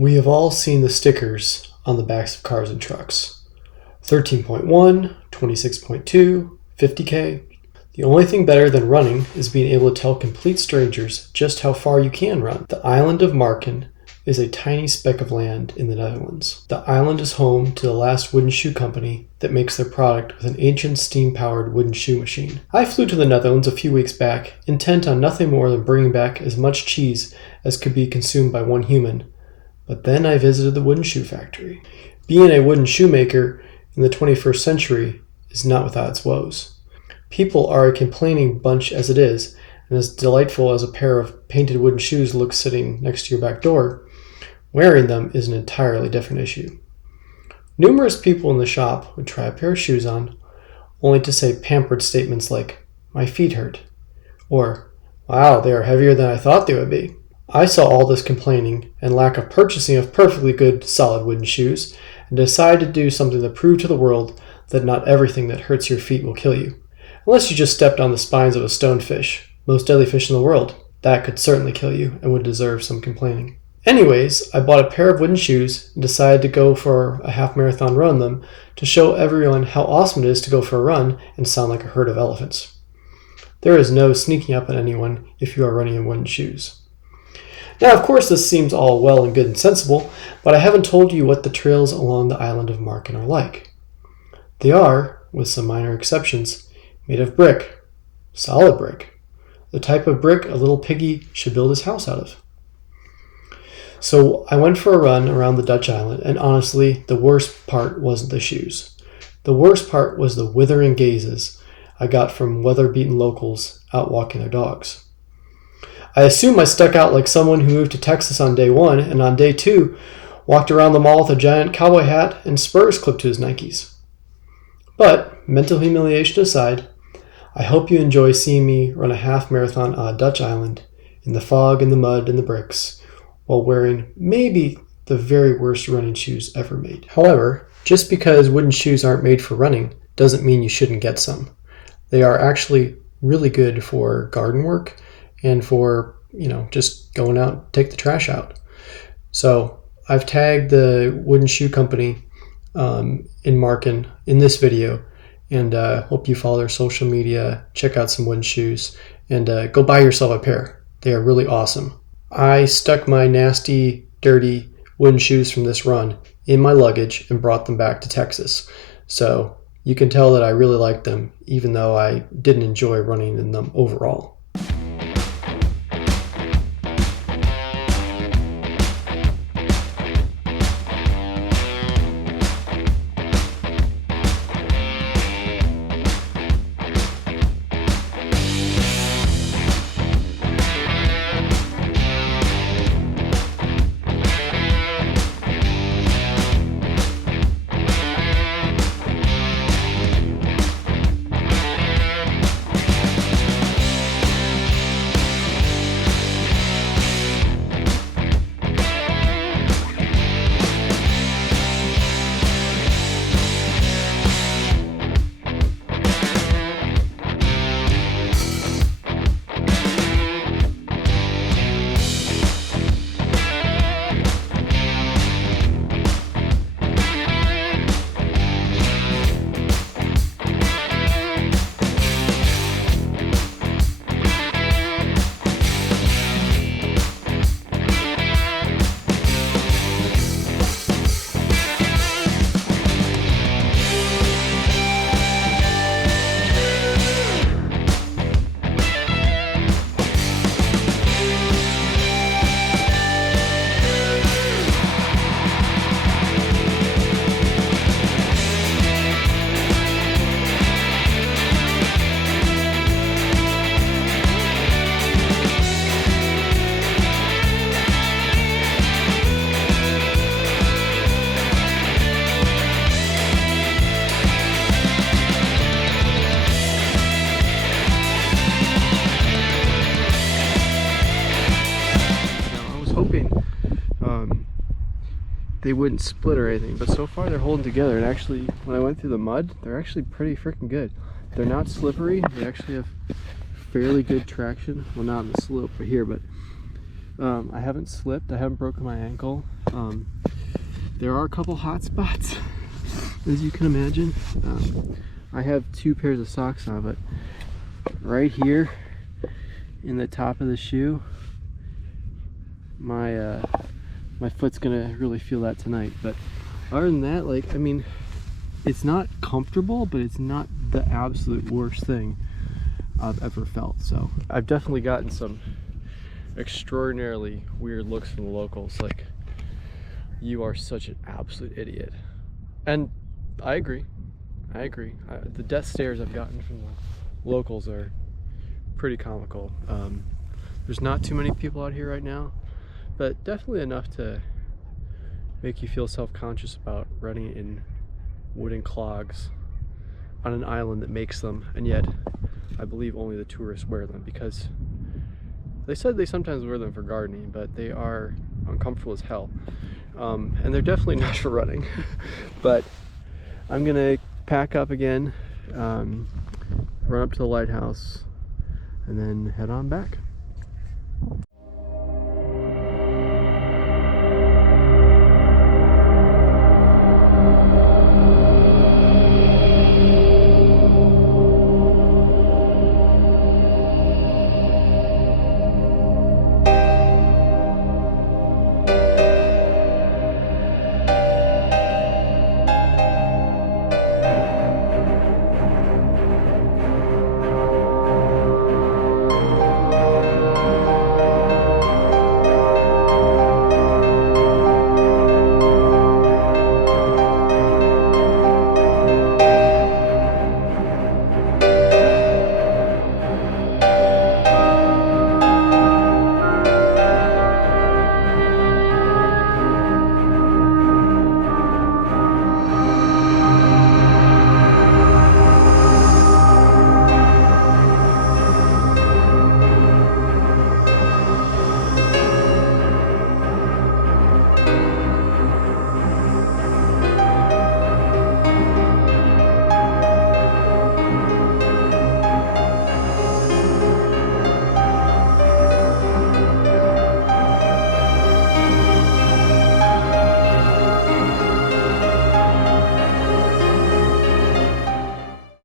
We have all seen the stickers on the backs of cars and trucks. 13.1, 26.2, 50K. The only thing better than running is being able to tell complete strangers just how far you can run. The island of Marken is a tiny speck of land in the Netherlands. The island is home to the last wooden shoe company that makes their product with an ancient steam-powered wooden shoe machine. I flew to the Netherlands a few weeks back, intent on nothing more than bringing back as much cheese as could be consumed by one human. But then I visited the wooden shoe factory. Being a wooden shoemaker in the 21st century is not without its woes. People are a complaining bunch as it is, and as delightful as a pair of painted wooden shoes looks sitting next to your back door, wearing them is an entirely different issue. Numerous people in the shop would try a pair of shoes on, only to say pampered statements like, "My feet hurt," or, "Wow, they are heavier than I thought they would be." I saw all this complaining and lack of purchasing of perfectly good, solid wooden shoes, and decided to do something to prove to the world that not everything that hurts your feet will kill you. Unless you just stepped on the spines of a stonefish, most deadly fish in the world. That could certainly kill you and would deserve some complaining. Anyways, I bought a pair of wooden shoes and decided to go for a half marathon run in them to show everyone how awesome it is to go for a run and sound like a herd of elephants. There is no sneaking up on anyone if you are running in wooden shoes. Now, of course, this seems all well and good and sensible, but I haven't told you what the trails along the island of Marken are like. They are, with some minor exceptions, made of brick. Solid brick. The type of brick a little piggy should build his house out of. So I went for a run around the Dutch island, and honestly, the worst part wasn't the shoes. The worst part was the withering gazes I got from weather-beaten locals out walking their dogs. I assume I stuck out like someone who moved to Texas on day one, and on day two, walked around the mall with a giant cowboy hat and spurs clipped to his Nikes. But, mental humiliation aside, I hope you enjoy seeing me run a half marathon on a Dutch island, in the fog and the mud and the bricks, while wearing maybe the very worst running shoes ever made. However, just because wooden shoes aren't made for running doesn't mean you shouldn't get some. They are actually really good for garden work and for, just going out, take the trash out. So I've tagged the wooden shoe company in Marken in this video, and hope you follow their social media, check out some wooden shoes, and go buy yourself a pair. They are really awesome. I stuck my nasty, dirty wooden shoes from this run in my luggage and brought them back to Texas. So you can tell that I really like them, even though I didn't enjoy running in them overall. they wouldn't split or anything, but so far they're holding together. And actually, when I went through the mud, they're actually pretty freaking good. They're not slippery. They actually have fairly good traction. Well, not on the slope right here, but I haven't slipped. I haven't broken my ankle. There are a couple hot spots, as you can imagine. I have 2 pairs of socks on, but right here in the top of the shoe, my foot's gonna really feel that tonight. But other than that, like, I mean, it's not comfortable, but it's not the absolute worst thing I've ever felt. So I've definitely gotten some extraordinarily weird looks from the locals, like, you are such an absolute idiot. And I agree. The death stares I've gotten from the locals are pretty comical. There's not too many people out here right now, but definitely enough to make you feel self-conscious about running in wooden clogs on an island that makes them, and yet I believe only the tourists wear them, because they said they sometimes wear them for gardening, but they are uncomfortable as hell. And they're definitely not for running. But I'm gonna pack up again, run up to the lighthouse, and then head on back.